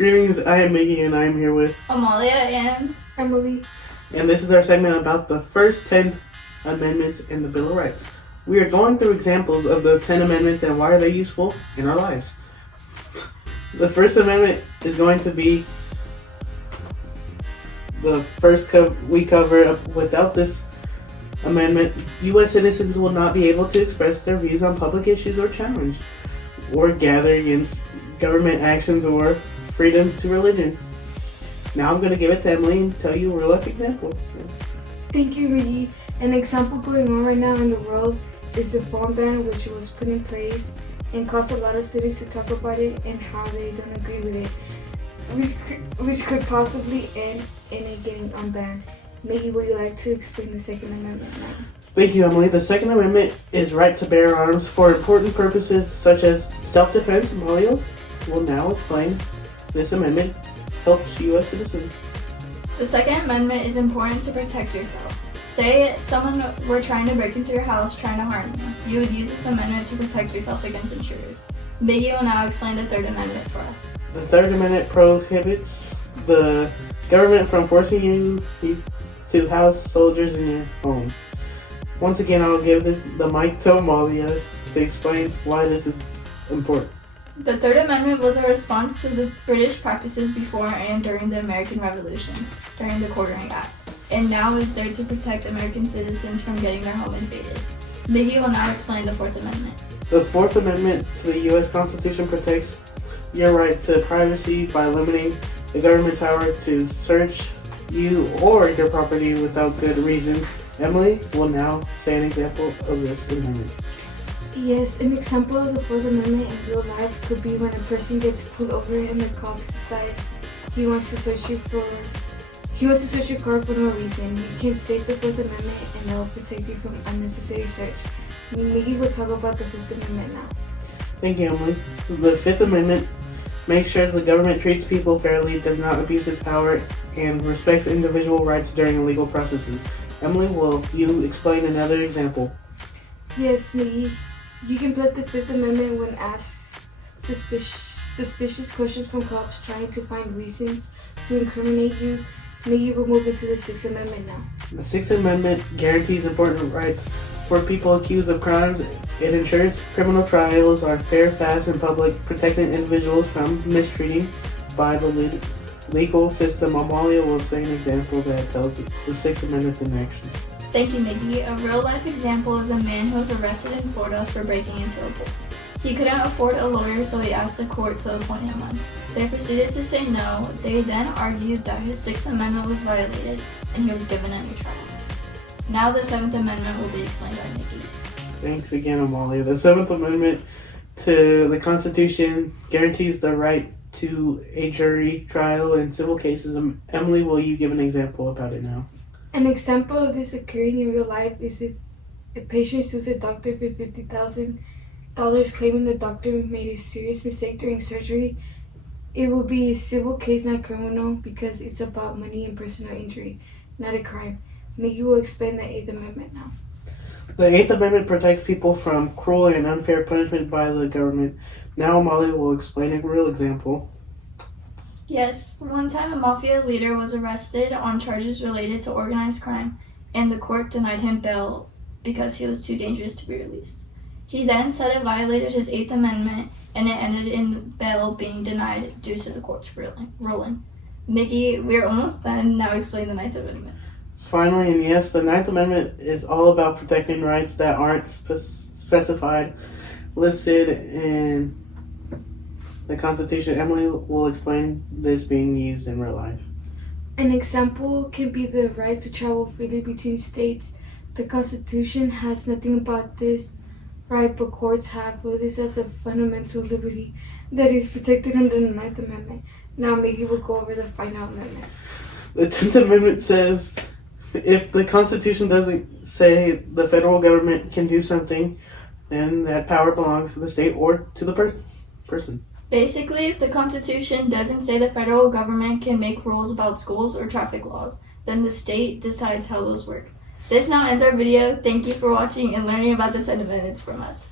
Greetings, I am Miggy and I am here with Amalia and Emily. And this is our segment about the first 10 amendments in the Bill of Rights. We are going through examples of the 10 amendments and why are they useful in our lives. The first amendment is going to be the first we cover. Without this amendment, U.S. citizens will not be able to express their views on public issues or challenge or gather against government actions or freedom to religion. Now I'm going to give it to Emily and tell you a real life example. Thank you, Miggy. An example going on right now in the world is the phone ban, which was put in place and caused a lot of students to talk about it and how they don't agree with it, which could possibly end in it getting unbanned. Miggy, would you like to explain the Second Amendment now? Thank you, Emily. The Second Amendment is right to bear arms for important purposes such as self-defense. Amalia will now explain this amendment helps U.S. citizens. the Second Amendment is important to protect yourself. Say someone were trying to break into your house, trying to harm you. You would use this amendment to protect yourself against intruders. Miggy will now explain the Third Amendment for us. The Third Amendment prohibits the government from forcing you to house soldiers in your home. Once again, I'll give the mic to Amalia to explain why this is important. The Third Amendment was a response to the British practices before and during the American Revolution, during the Quartering Act, and now is there to protect American citizens from getting their home invaded. Miggy will now explain the Fourth Amendment. The Fourth Amendment to the U.S. Constitution protects your right to privacy by limiting the government's power to search you or your property without good reason. Emily will now say an example of this amendment. Yes, an example of the Fourth Amendment in real life could be when a person gets pulled over and the cop decides he wants to search your car for no reason. You can state the Fourth Amendment and that will protect you from unnecessary search. Miggy will talk about the Fifth Amendment now. Thank you, Emily. The Fifth Amendment makes sure the government treats people fairly, does not abuse its power, and respects individual rights during legal processes. Emily, will you explain another example? Yes, Miggy. You can plead the Fifth Amendment when asked suspicious questions from cops trying to find reasons to incriminate you. Miggy will move into the Sixth Amendment now. The Sixth Amendment guarantees important rights for people accused of crimes. It ensures criminal trials are fair, fast, and public, protecting individuals from mistreating by the legal system. Amalia will say an example that tells the Sixth Amendment in action. Thank you, Miggy. A real-life example is a man who was arrested in Florida for breaking into a pool. He couldn't afford a lawyer, so he asked the court to appoint him one. They proceeded to say no. They then argued that his Sixth Amendment was violated, and he was given a new trial. Now the Seventh Amendment will be explained by Miggy. Thanks again, Amalia. The Seventh Amendment to the Constitution guarantees the right to a jury trial in civil cases. Emily, will you give an example about it now? An example of this occurring in real life is if a patient sues a doctor for $50,000 claiming the doctor made a serious mistake during surgery. It will be a civil case, not criminal, because it's about money and personal injury, not a crime. Miggy will explain the Eighth Amendment now. The Eighth Amendment protects people from cruel and unfair punishment by the government. Now Amalia will explain a real example. Yes, one time a mafia leader was arrested on charges related to organized crime, and the court denied him bail because he was too dangerous to be released. He then said it violated his Eighth Amendment, and it ended in bail being denied due to the court's ruling. Miggy, we're almost done. Now explain the Ninth Amendment. Finally, and yes, the Ninth Amendment is all about protecting rights that aren't specified, listed in the Constitution. Emily will explain this being used in real life. An example can be the right to travel freely between states. The Constitution has nothing about this right, but courts have with this as a fundamental liberty that is protected under the Ninth Amendment. Now Miggy will go over the final amendment. The 10th Amendment says if the Constitution doesn't say the federal government can do something, then that power belongs to the state or to the person. Basically, if the Constitution doesn't say the federal government can make rules about schools or traffic laws, then the state decides how those work. This now ends our video. Thank you for watching and learning about the 10 amendments from us.